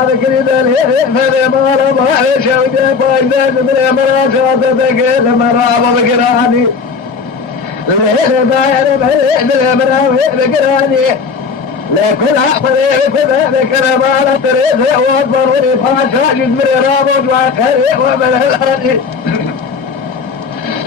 هذا كذا هذا ما ربع شوجة فايدة من مراشات تقل مراب بقراني ليه داير بهذا مراب بقراني لكل عقلي كذا كرمال تريد وأكبر فاشا جزم رابط وخير ومن الأرض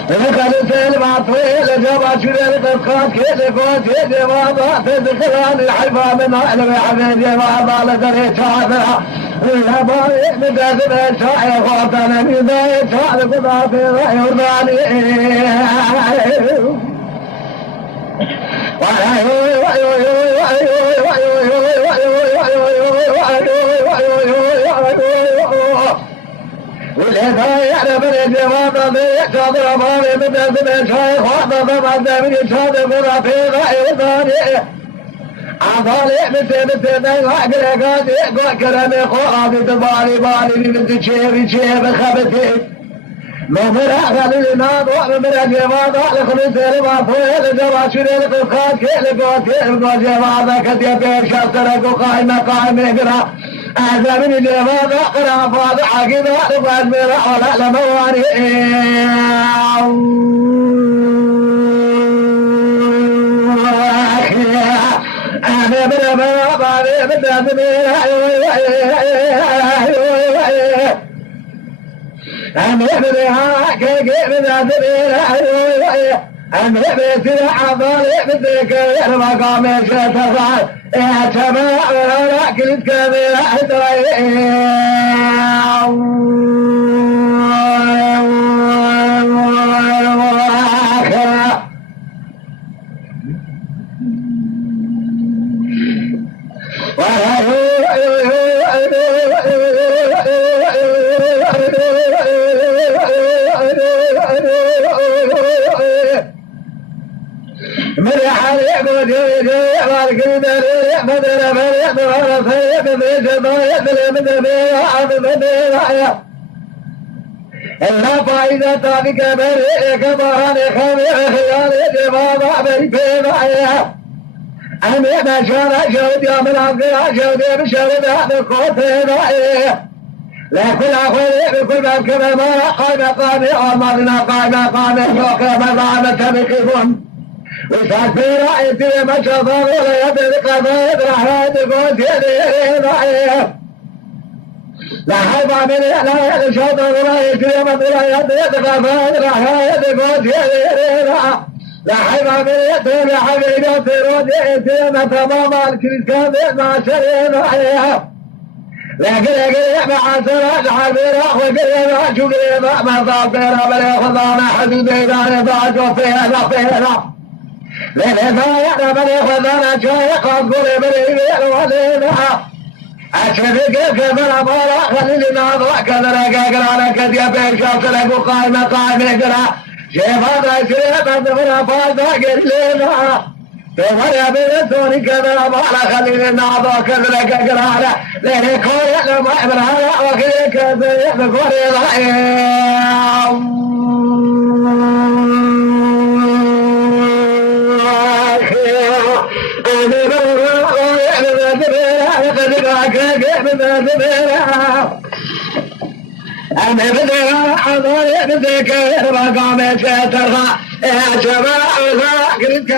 لقد سلم طويل جبا شرير قد كذا قد جوابا تذكران الحفا من علم حبيب جوابا لدري شعبها لا باي مدازم شاعر خاطنا بداية شعر قضاء في رأي وراني والهداية يعلم الجواب يحتضر أمامي من ذنب شايخ وضع ضمن من يشهد قضاء في رأي وراني عضالي مثل نيوحق قادي كلامي قرابي تبالي بالي من تشيبي خبتي ممر أغلي ناضو ممر أجيباد لخلص المعطويل جواشر القصاد كيل جواد كتيا بيش أسرق قائمة إقرا أعزى من جواد أقرا فاض عقيدة لقاد مرح ولا لمواني أنا من أبابي من دازمين أنا بدها كيف بدها تبير أنا بيتي عضالي بدك يا مقام شتفع يا شباب ولا كنت كبير إلا فائدة تابك بريك باراني خمي خيالي جبابا بريكي معيا أمي بشارة شودي من عبقها شودي بشارة هذا القوتي معيا لكل أخوذي بكل بابك ما قائمة قامي أمرنا قائمة شوكة مضامة بكيبون وشاك في رأيتي ما شفاق ولا يدرك قضاء رحمة قوتي معيا لا حرب من لا يشهد ولا يجري من لا يدرك قضاء رحمة قوتي لا حرب من يدرك حبيبي ترودي ما تمام الكريسكان ما شرين عليها لكن مع سراج حبيرا وقريبا شقريبا ما ضابيرا بل يخضانا حدودي داني ضاجوا فيها لذا يعلم يخذنا شايق أقول بريبي الولينا أشهدك كبر أمارا خليل ناظر كذا قاقر على كديا بيشا سلقوا قائمة اقرا شيفا شريفا دفنا فاضا قرلينا تمر يا بيتوني كذا أمارا خليل ناظر كذا قاقر على لذا كوري لما إبرها وكذا كذا يبقوري رأيهم أنا بدها حضاري بدك يا مقام شترها يا شباب ذاكرتك